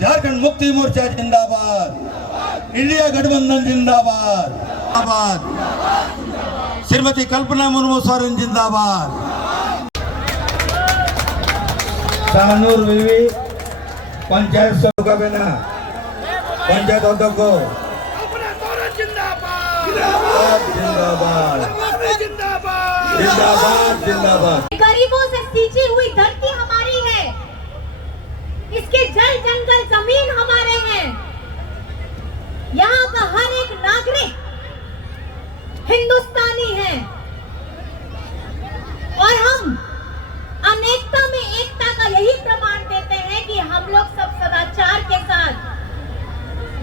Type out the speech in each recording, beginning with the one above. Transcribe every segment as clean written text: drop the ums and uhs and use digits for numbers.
झारखंड मुक्ति मोर्चा जिंदाबाद, इंडिया गठबंधन जिंदाबाद, श्रीमती कल्पना मुर्मू सोरेन जिंदाबाद। शाहनूर बीवी पंचायत का बना पंचायत अध्यक्ष जिंदाबाद जिंदाबाद जिंदाबाद जिंदाबाद। गरीबों से सींची हुई धरती हमारी है, इसके जल जंगल जमीन हमारे हैं। यहाँ का हर एक नागरिक हिंदुस्तानी है और हम अनेकता में एकता का यही प्रमाण देते हैं कि हम लोग सब सदाचार के साथ,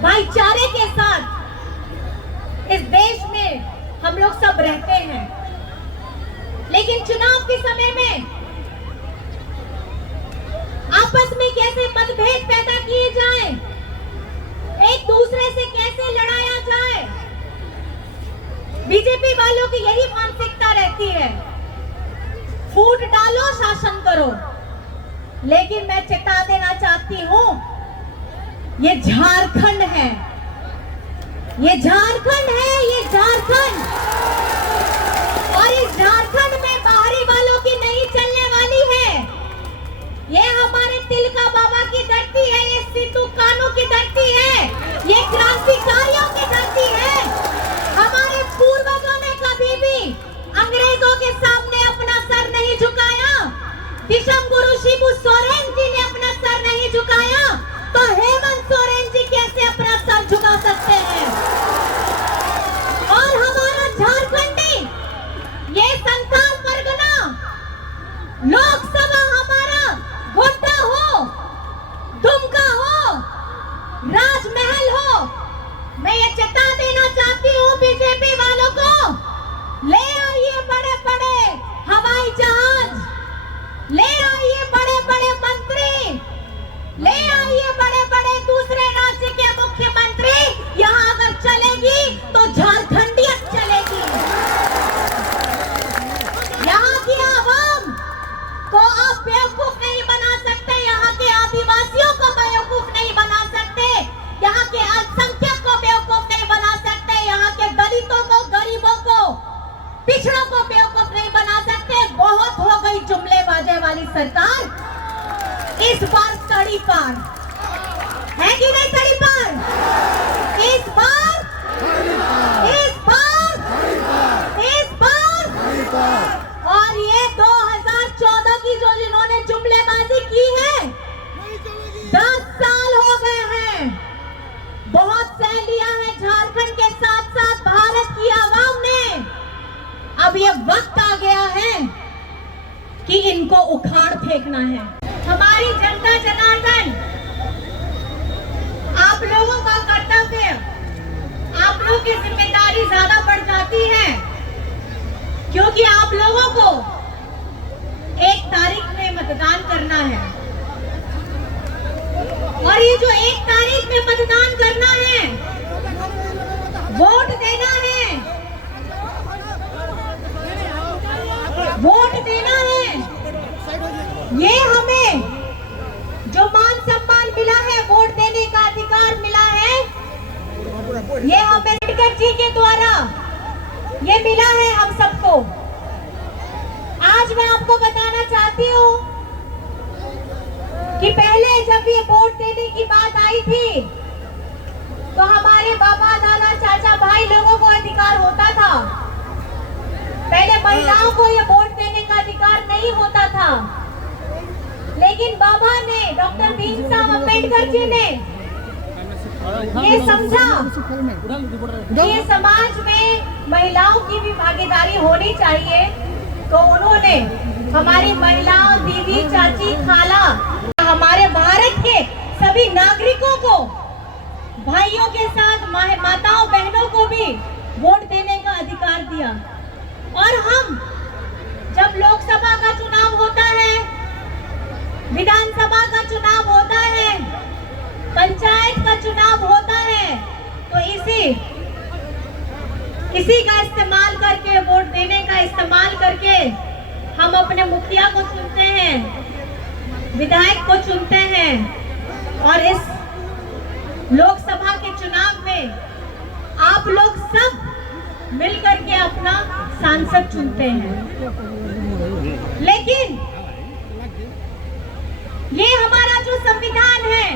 भाईचारे के साथ इस देश में हम लोग सब रहते हैं। लेकिन चुनाव के समय में आपस में कैसे मतभेद पैदा किए जाएं, एक दूसरे से कैसे लड़ाया जाए, बीजेपी वालों की यही मानसिकता रहती है, फूट डालो शासन करो। लेकिन मैं चेता देना चाहती हूं, ये झारखंड है, ये झारखंड है, ये झारखंड, और इस झारखंड में बाहरी वालों की नहीं चलने वाली है। ये हमारे तिलका बाबा की धरती है, ये सिद्धू कान्हू की धरती है, ये क्रांतिकारियों की धरती है। हमारे पूर्वजों ने कभी भी अंग्रेजों के सामने अपना सर नहीं झुकाया। दिशम गुरु शिबू सोरेन जी ने अपना सर नहीं झुकाया, तो हेमंत सोरेन जी कैसे अपना सर झुका सकते हैं? और हमारा झारखंडी, ये संथाल परगना, लोकसभा हमारा गोड्डा हो, दुमका हो, राजमहल हो, मैं ये चेता देना चाहती हूँ बीजेपी वालों को, ले आइए बड़े बड़े हवाई जहाज, ले आइए बड़े बड़े मंत्री, ले आइए बड़े बड़े दूसरे राज्य के मुख्यमंत्री। यहाँ अगर चलेगी तो झारखंडियत चलेगी। यहाँ की आवाम को आप बेवकूफ नहीं बना सकते, यहाँ के आदिवासियों को बेवकूफ नहीं बना सकते, यहाँ के अल्पसंख्यक को बेवकूफ नहीं बना सकते, यहाँ के दलितों को, गरीबों को, पिछड़ों को बेवकूफ नहीं बना सकते। बहुत हो गई जुमले बाजे वाली सरकार, इस बार तड़ी पार है कि नहीं? तड़ी पार इस बार, इस बार, इस बार। और ये 2014 की जो जिन्होंने जुमलेबाजी की है, 10 साल हो गए हैं, बहुत सह लिया है झारखंड के साथ साथ भारत की आवाम ने। अब ये वक्त आ गया है कि इनको उखाड़ फेंकना है। हमारी जनता जनार्दन, आप लोगों का कर्तव्य, आप लोगों की जिम्मेदारी ज्यादा बढ़ जाती है, क्योंकि आप लोगों को 1 तारीख में मतदान करना है। और ये जो 1 तारीख में मतदान करना है, वोट देना है, वोट देना है। ये हमें जो मान सम्मान मिला है, वोट देने का अधिकार मिला है, ये हमें अम्बेडकर जी के द्वारा ये मिला है हम सबको। आज मैं आपको बताना चाहती हूँ कि पहले जब ये वोट देने की बात आई थी, तो हमारे बाबा, दादा, चाचा, भाई लोगों को अधिकार होता था। पहले महिलाओं को ये वोट देने का अधिकार नहीं होता था, लेकिन बाबा ने, डॉक्टर भीमराव अम्बेडकर जी ने ये समझा कि ये समाज में महिलाओं की भी भागीदारी होनी चाहिए, तो उन्होंने हमारी महिलाओं, दीदी, चाची, खाला, हमारे भारत के सभी नागरिकों को, भाइयों के साथ माताओं, बहनों को भी वोट देने का अधिकार दिया। और हम जब लोकसभा का चुनाव होता है, विधानसभा का चुनाव होता है, पंचायत का चुनाव होता है, तो इसी का इस्तेमाल करके, वोट देने का इस्तेमाल करके हम अपने मुखिया को चुनते हैं, विधायक को चुनते हैं। और इस लोकसभा के चुनाव में आप लोग सब मिलकर के अपना सांसद चुनते हैं, लेकिन ये हमारा जो संविधान है,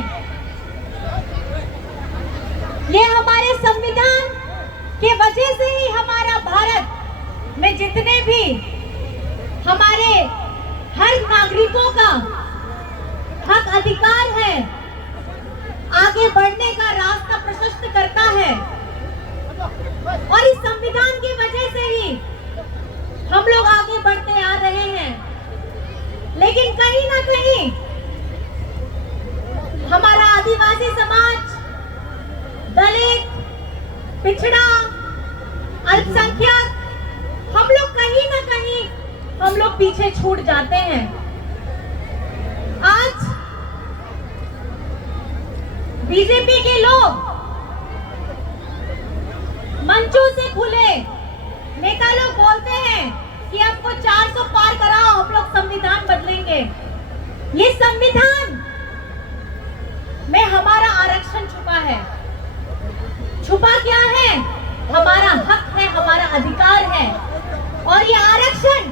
ये हमारे संविधान के वजह से ही हमारा भारत में जितने भी हमारे हर नागरिकों का हक अधिकार है, आगे बढ़ने का रास्ता प्रशस्त करता है। और इस संविधान की वजह से ही हम लोग आगे बढ़ते आ रहे हैं। लेकिन कहीं ना कहीं हमारा आदिवासी समाज, दलित, पिछड़ा, अल्पसंख्यक, हम लोग कहीं ना कहीं हम लोग पीछे छूट जाते हैं। आज बीजेपी के लोग मंचों से खुले नेता लोग बोलते हैं कि आपको 400 पार कराओ, हम लोग संविधान बदलेंगे। ये संविधान में हमारा आरक्षण छुपा है। छुपा क्या है? हमारा हक है, हमारा अधिकार है। और ये आरक्षण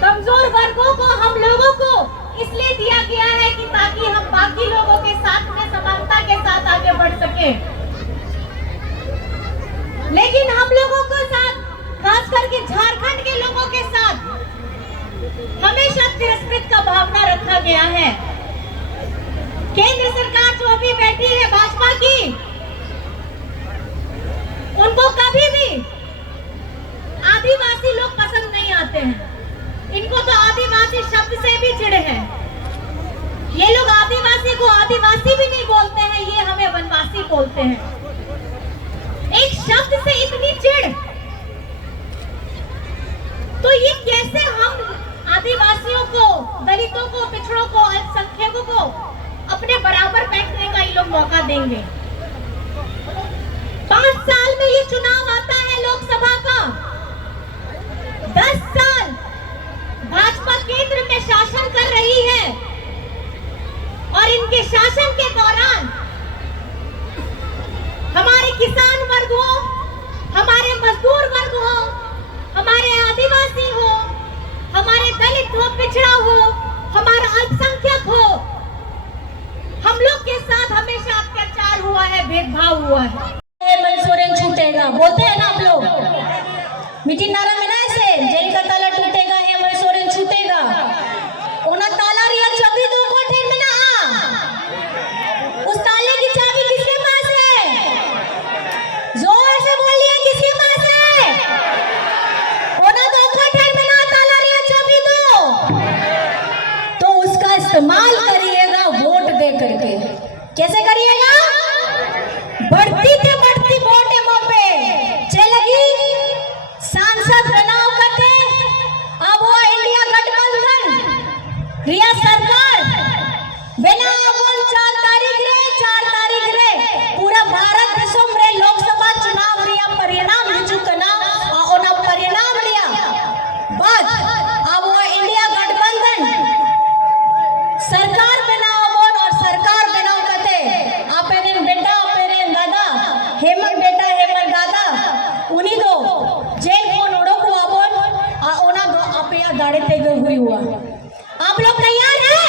कमजोर वर्गों को, हम लोगों को इसलिए दिया गया है कि ताकि हम बाकी लोगों के साथ में समानता के साथ आगे बढ़ सके। लेकिन हम लोगों को साथ, खास करके झारखंड के लोगों के साथ हमेशा तिरस्कृत का भावना रखा गया है। केंद्र सरकार जो अभी बैठी है भाजपा की, उनको कभी भी आदिवासी लोग पसंद नहीं आते हैं। इनको तो आदिवासी शब्द से भी चिढ़ है। ये लोग आदिवासी को आदिवासी भी नहीं बोलते हैं, ये हमें वनवासी बोलते हैं। एक शब्द से इतनी चिढ़, तो ये कैसे हम आदिवासियों को, दलितों को, पिछड़ों को, अल्पसंख्यकों को अपने बराबर बैठने का ये लोग मौका देंगे? 5 साल में ये चुनाव आता है लोकसभा का। 10 साल भाजपा केंद्र में शासन कर रही है और इनके शासन के दौरान हमारे किसान वर्ग हो, हमारे मजदूर वर्ग हो, हमारे आदिवासी हो, हमारे दलित हो, पिछड़ा हो, हमारा अल्पसंख्यक हो, हम लोग के साथ हमेशा अत्याचार हुआ है, भेदभाव हुआ है। मंसूरन छूटेगा बोलते हैं ना आप लोग, मीठी नारा में ना ऐसे जेल का ताला टूटेगा, है मंसूरन छूटेगा। ओना ताला रिया चाबी दो कोठे में ना आ, उस ताले की चाबी किसके पास है? जोर से बोलिए, किसके पास है? ओना दो कोठे में ना ताला रिया चाबी दो, तो उसका इस्तेमाल करिएगा वोट दे करके। कैसे करिएगा? बढ़ती थे बढ़ती वोट पे चलेगी, सांसद बनाओ करते। अब वो इंडिया गठबंधन रिया सरकार बनाओ बोल 4 तारीख रे पूरा भारत देशों में लोकसभा चुनाव रिया परिणाम हिजुकना और ओना परिणाम रिया बाद अब वो इंडिया गठबंधन सरकार बनाओ बोल और सरकार बनाओ करते। आपने बेटा, आपने दादा, हेमंत बेटा, हेमंत दादा, उन्हीं दो जेल को नोड़ो को आबोन आ ओना दो आप या गाड़े तेगे हुई हुआ। आप लोग तैयार हैं?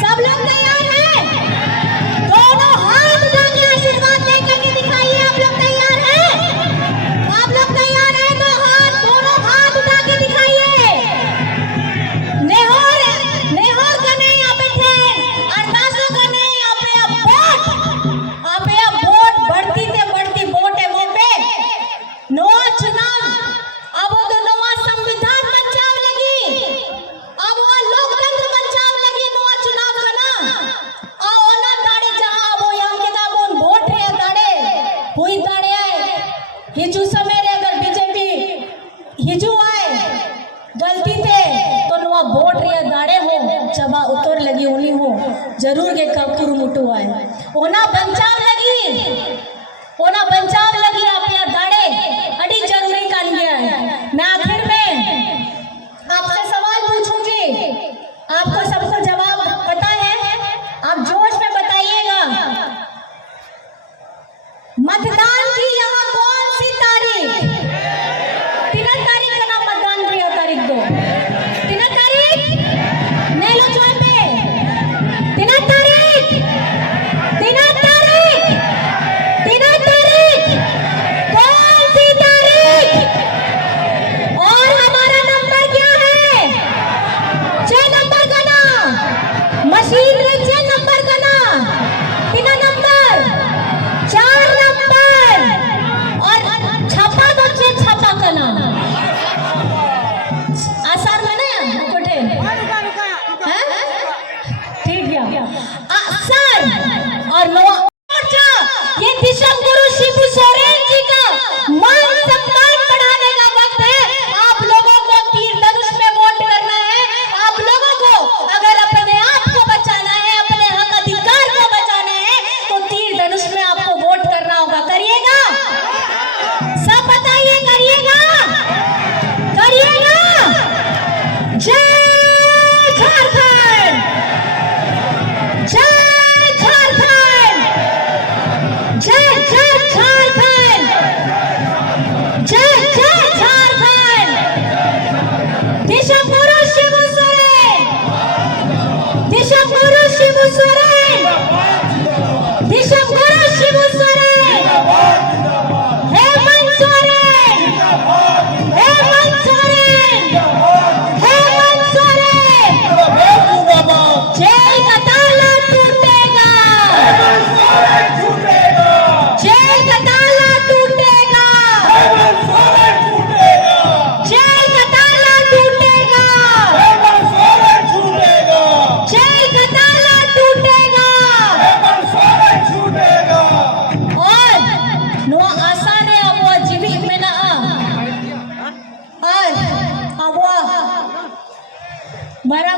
सब लोग तैयार हैं? दोनों हाथ उठा के आशीर्वाद लेकर के दिखाइए। आप लोग तैयार हैं? आप लोग तैयार हैं तो दोनों हाथ उठा के दिखाइए। नेहोर का नहीं यहाँ बैठे, अरदासों का नहीं, आप या वोट बढ़ती थे बढ़ती वोट है वो पे नवा चुनाव। अब वो तो नवा संविधान बचाव लगी, अब वो लोकतंत्र बचाव लगी नवा चुनाव का ना। आओ ना दाड़े जहाँ वो यहाँ के दा बोन वोट है दाड़े हुई दाड़े आए हिजू समय रे अगर बीजेपी हिजू आए गलती थे तो नवा वोट रे दाड़े हो चबा उतर लगी उन्हीं हो जरूर के कपूर मुटु आए ओना बचाव लगी आप यहाँ दाड़े अड़ी जरूरी कान गया है। मैं आखिर में आपसे सवाल पूछूंगी, आपको सबको जवाब पता है? आप जोश में बताइए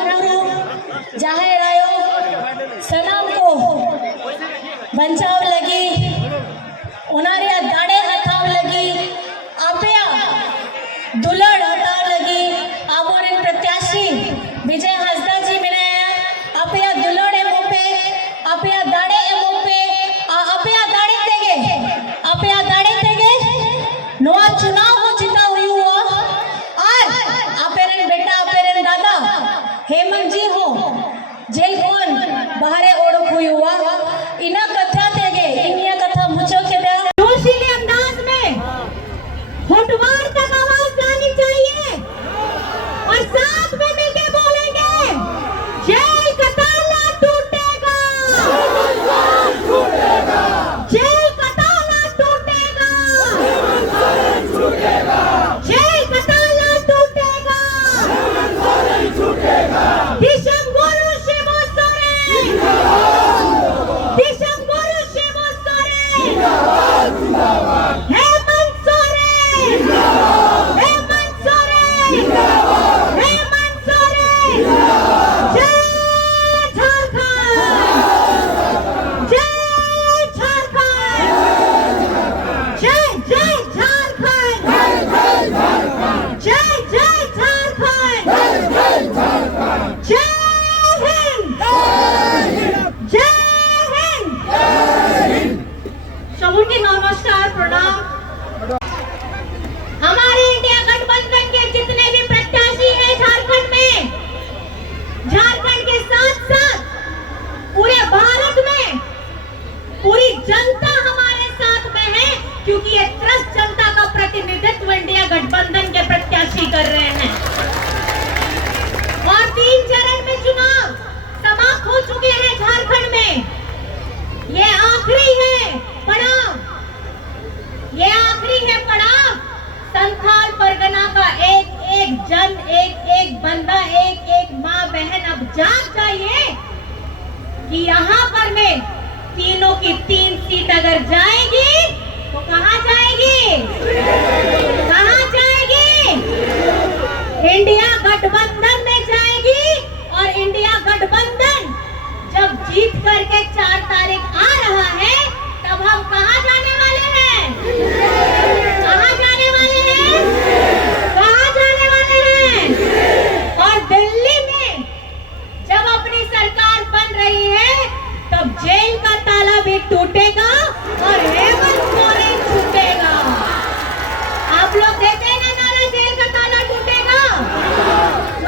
गुरु जाहिर आयो सलाम को बंचाव लगी उनारे दाड़े हथाव लगी आपया दुलड़ हथाव लगी आबोरे प्रत्याशी विजय हंसदा जी मिले आपया दुलड़े मोपे आपया दाड़े मोपे आपया दाड़े तेगे नोआ चुनाव को जीता हुई हुआ और आपेरन बेटा आपेरन दादा हेमंत जी हो जेल कौन बाहरे ओढ़ हुई हुआ इना कथा तेगे इनिया कथा मुझो के दे जोशीले अंदाज में होठवार तक आवाज जानी चाहिए और साथ में मिलके बोलेंगे जेल का ताला टूटेगा, जेल का ताला टूटेगा, जेल का ताला टूटेगा, दिशम गुरु शिवो सोरेन, दिशम गुरु शिवो सोरेन, हेमंत सोरेन, हेमंत सोरेन, हेमंत सोरेन, जय झारखंड, जय झारखंड, जय जय झारखंड, जय जय झारखंड, जय हिंद, जय हिंद। सबको नमस्कार प्रणाम। हमारे इंडिया गठबंधन के जितने भी प्रत्याशी हैं झारखंड में, झारखंड के साथ साथ पूरे भारत में पूरी जनता हमारे साथ में है, क्योंकि ये त्रस्त जनता का प्रतिनिधित्व इंडिया गठबंधन के प्रत्याशी कर रहे हैं। और 3 चरण में चुनाव समाप्त हो चुके हैं झारखंड में। ये आखिरी है पड़ाव, ये आखिरी है पड़ाव। संथाल परगना का एक एक जन, एक एक बंदा, एक एक माँ बहन अब जाग जाइए कि यहाँ पर में तीनों की 3 सीट अगर जाएगी तो कहाँ जाएगी, कहाँ जाएगी? इंडिया गठबंधन में जाएगी। और इंडिया गठबंधन जब जीत करके 4 तारीख आ रहा है, तब हम कहाँ जाने वाले हैं? कहाँ जाने वाले हैं? कहाँ जाने वाले हैं? और दिल्ली में जब अपनी सरकार बन रही है, तब जेल का ताला भी टूटेगा और हेमंत सोरेन छूटेगा। आप लोग देते हैं ना नारा, जेल का ताला टूटेगा?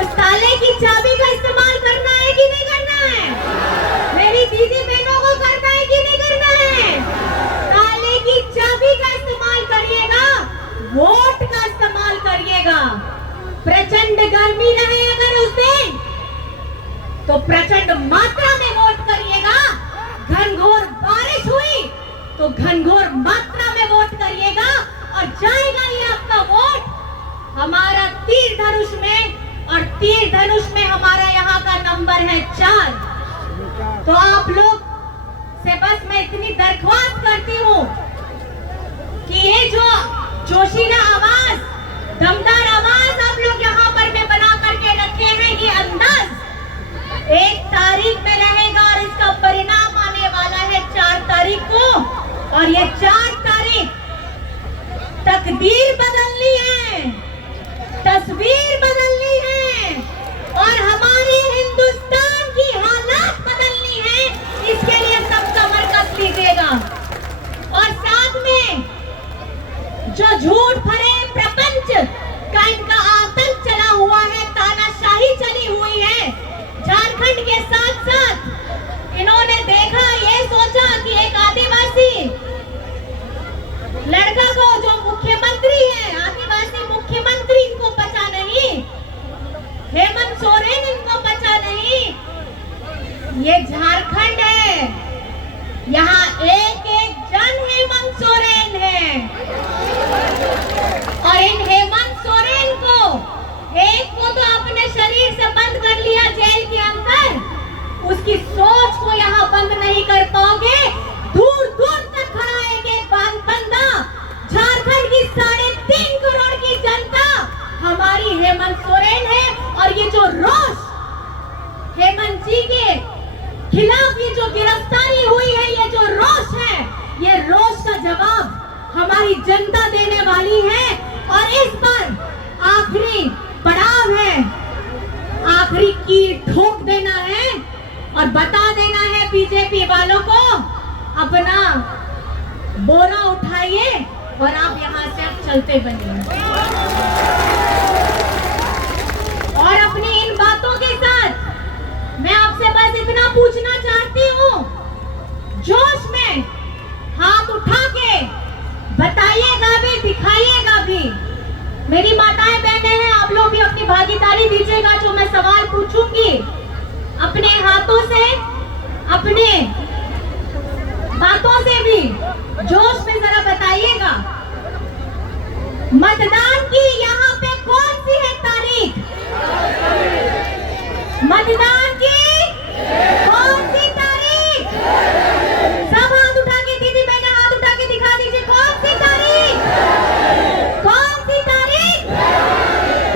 उस ताले की चाबी का इस्तेमाल करना है कि नहीं करना है? मेरी दीदी बहनों को करना है कि नहीं करना है? ताले की चाबी का इस्तेमाल करिएगा, वोट का इस्तेमाल करिएगा। प्रचंड गर्मी रहे अगर उस दिन, तो प्रचंड मात्रा में वोट करिएगा। घनघोर बारिश हुई तो घनघोर मात्रा में वोट करिएगा और जाएगा ये आपका वोट हमारा तीर धनुष में। और तीर धनुष में हमारा यहाँ का नंबर है 4। तो आप लोग से बस मैं इतनी दरख्वास्त करती हूँ कि ये जो जोशीला आवाज, दमदार आवाज आप लोग यहाँ पर में बना करके रखे हैं, ये अंदाज 1 तारीख में रहेगा और इसका परिणाम आने वाला है 4 तारीख को। और ये 4 तारीख तकदीर बदलनी है, तस्वीर बदलनी है और हमारे हिंदुस्तान की हालात बदलनी है। इसके लिए सब कमर कस लीजिएगा। और साथ में जो झूठ भरे प्रपंच का इनका आतंक चला हुआ है, तानाशाही चली हुई है झारखंड के साथ साथ, इन्होंने देखा, ये सोचा कि एक आदिवासी लड़का को जो मुख्यमंत्री है, आदिवासी मुख्यमंत्री इनको बचा नहीं, हेमंत सोरेन इनको बचा नहीं। ये झारखंड है, यहाँ एक एक जन हेमंत सोरेन है। और इन हेमंत सोरेन को, एक को तो अपने शरीर से बंद कर लिया जेल के अंदर, उसकी सोच को यहाँ बंद नहीं कर पाओगे। दूर दूर तक खड़ा एक एक बंदा, झारखंड की 3.5 करोड़ की जनता हमारी हेमंत सोरेन है। और ये जो रोष हमारी जनता देने वाली है और इस पर आखिरी पड़ाव है, आखिरी की ठोक देना है और बता देना है बीजेपी वालों को, अपना बोरा उठाइए और आप यहाँ से अब चलते बनिए। और अपनी इन बातों के साथ मैं आपसे बस इतना पूछना चाहती हूँ, जोश में हाथ उठा के बताइएगा भी, दिखाइएगा भी। मेरी माताएं बहनें हैं, आप लोग भी अपनी भागीदारी दीजिएगा। जो मैं सवाल पूछूंगी अपने हाथों से, अपने बातों से भी जोश में जरा बताइएगा। मतदान की यहाँ पे कौन सी है तारीख? मतदान की कौन सी तारीख? सब हाथ उठा के, दीदी बहने हाथ उठा के दिखा दीजिए, कौन सी तारीख? कौन सी तारीख?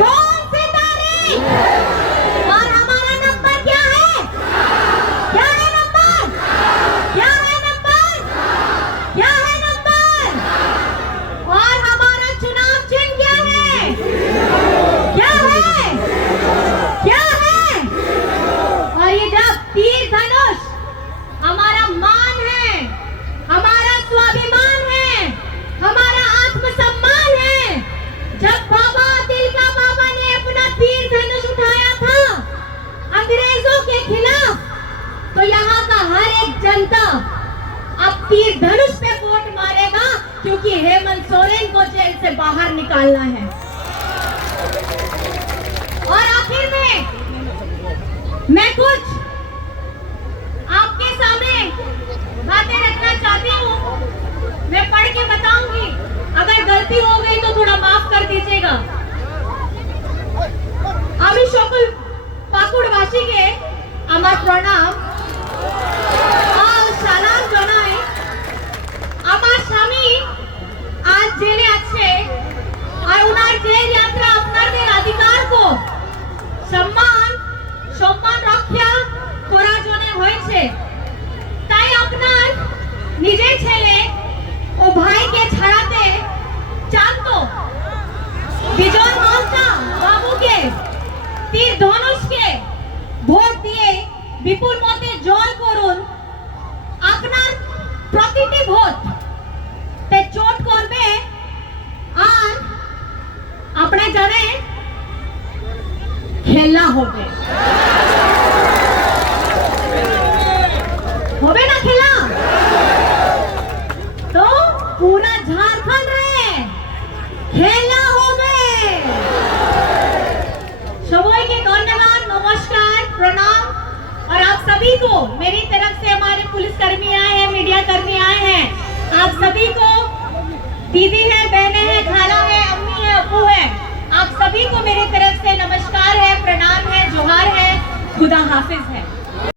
कौन सी तारीख? और हमारा नंबर क्या है? क्या है नंबर? क्या है नंबर? क्या है नंबर? और हमारा चुनाव चिन्ह क्या है? क्या है? क्या है? और ये जब तीर धनुष हमारा मान है, हमारा स्वाभिमान है, हमारा आत्मसम्मान है। जब बाबा तिलका बाबा ने अपना तीर धनुष उठाया था अंग्रेजों के खिलाफ, तो यहाँ का हर एक जनता अब तीर धनुष पे वोट मारेगा, क्योंकि हेमंत सोरेन को जेल से बाहर निकालना है। और आखिर में मैं कुछ आपके सामने बातें रखना चाहती हूँ। मैं पढ़ के बताऊंगी, अगर गलती हो गई तो थोड़ा माफ कर दीजिएगा। আমি সকল পাকুড়বাসীকে আমার প্রণাম আর সালাম জানাই। আমার স্বামী আজ জেলে আছে আর ওনার জেল যাত্রা আপনাদের অধিকারকে সম্মান রক্ষা করার জন্য হয়েছে। তাই আপনার নিজের ছেলে ও ভাইকে ছাড়াতে চান তো বিজয় মালটা বাবুকে তীর ধনুষকে ভোট দিয়ে বিপুল মতে জয় করুন। আপনার প্রতিটি ভোট তে চোট করবে আর আপনি জানেন খেলা হবে, হবে না খেলা? তো पूरा झारखंड रे खेला होगे। सभी के धन्यवाद, नमस्कार, प्रणाम। और आप सभी को मेरी तरफ से, हमारे पुलिस कर्मी आए हैं, मीडिया कर्मी आए हैं, आप सभी को, दीदी है, बहनें हैं, खाला है, अम्मी है, अब्बू है, आप सभी को मेरी तरफ से नमस्कार है, प्रणाम है, जोहार है, खुदा हाफिज है।